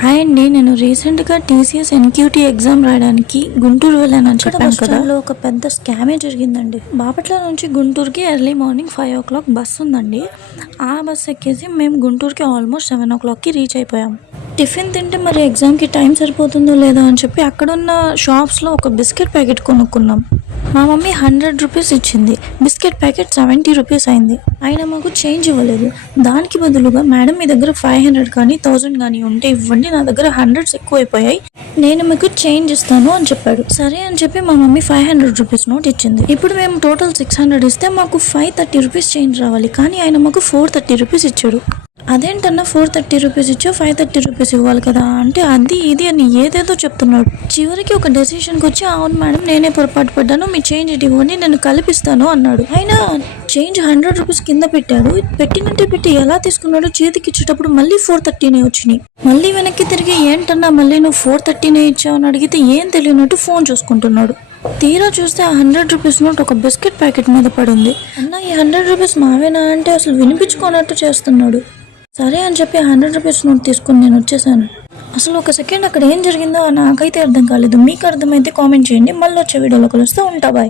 Hi అండి నేను రీసెంట్గా టీసీఎస్ ఎన్క్యూటీ ఎగ్జామ్ రాయడానికి గుంటూరు వెళ్ళానని చెప్పాను కదా. ఒక పెద్ద స్కామే జరిగిందండి. బాపట్ల నుంచి గుంటూరుకి early morning five o'clock bus ఉందండి. ఆ బస్ ఎక్కేసి మేము గుంటూరుకి ఆల్మోస్ట్ సెవెన్ ఓ క్లాక్కి రీచ్ అయిపోయాం. టిఫిన్ తింటే మరి ఎగ్జామ్కి టైం సరిపోతుందో లేదో అని చెప్పి అక్కడున్న షాప్స్లో ఒక బిస్కెట్ ప్యాకెట్ కొనుక్కున్నాం. మా మమ్మీ హండ్రెడ్ రూపీస్ ఇచ్చింది. బిస్కెట్ ప్యాకెట్ సెవెంటీ రూపీస్ అయింది. ఆయన మాకు చేంజ్ ఇవ్వలేదు. దానికి బదులుగా మేడం మీ దగ్గర ఫైవ్ హండ్రెడ్ కానీ థౌజండ్ కానీ ఉంటే ఇవ్వండి. నా దగ్గర హండ్రెడ్స్ ఎక్కువైపోయాయి. నేను మీకు చేంజ్ ఇస్తాను అని చెప్పాడు. సరే అని చెప్పి మా mummy five hundred rupees note ఇచ్చింది. ఇప్పుడు మేము టోటల్ సిక్స్ హండ్రెడ్ ఇస్తే మాకు ఫైవ్ థర్టీ రూపీస్ చేంజ్ రావాలి. కానీ ఆయన మాకు ఫోర్ థర్టీ రూపీస్ ఇచ్చాడు. అదేంటన్నా ఫోర్ థర్టీ రూపీస్ ఇచ్చో ఫైవ్ థర్టీ రూపీస్ ఇవ్వాలి కదా. అంటే అది ఇది అని ఏదేదో చెప్తున్నాడు. చివరికి ఒక డెసిషన్కి వచ్చి అవును మేడం నేనే పొరపాటు పడ్డాను మీ చేంజ్ ఇటు ఇవ్వండి నేను కలిపిస్తాను అన్నాడు. ఆయన చేంజ్ హండ్రెడ్ రూపీస్ కింద పెట్టాడు. పెట్టినట్టే పెట్టి ఎలా తీసుకున్నాడో చేతికి ఇచ్చేటప్పుడు మళ్ళీ ఫోర్ థర్టీనే వచ్చినాయి. మళ్ళీ వెనక్కి తిరిగి ఏంటన్నా మళ్ళీ నువ్వు ఫోర్ థర్టీనే ఇచ్చావు అని అడిగితే ఏం తెలియనట్టు ఫోన్ చూసుకుంటున్నాడు. తీరా చూస్తే ఆ హండ్రెడ్ రూపీస్ నోట్ ఒక బిస్కెట్ ప్యాకెట్ మీద పడింది. అన్న ఈ హండ్రెడ్ రూపీస్ మావేనా? అంటే అసలు వినిపించుకోనట్టు చేస్తున్నాడు. సరే అని చెప్పి హండ్రెడ్ రూపీస్ నోట్ తీసుకుని నేను వచ్చేసాను. అసలు ఒక సెకండ్ అక్కడ ఏం జరిగిందో నాకైతే అర్థం కాలేదు. మీకు అర్థమైతే కామెంట్ చేయండి. మళ్ళీ వచ్చే వీడియోలో కలుస్తూ ఉంటా బాయ్.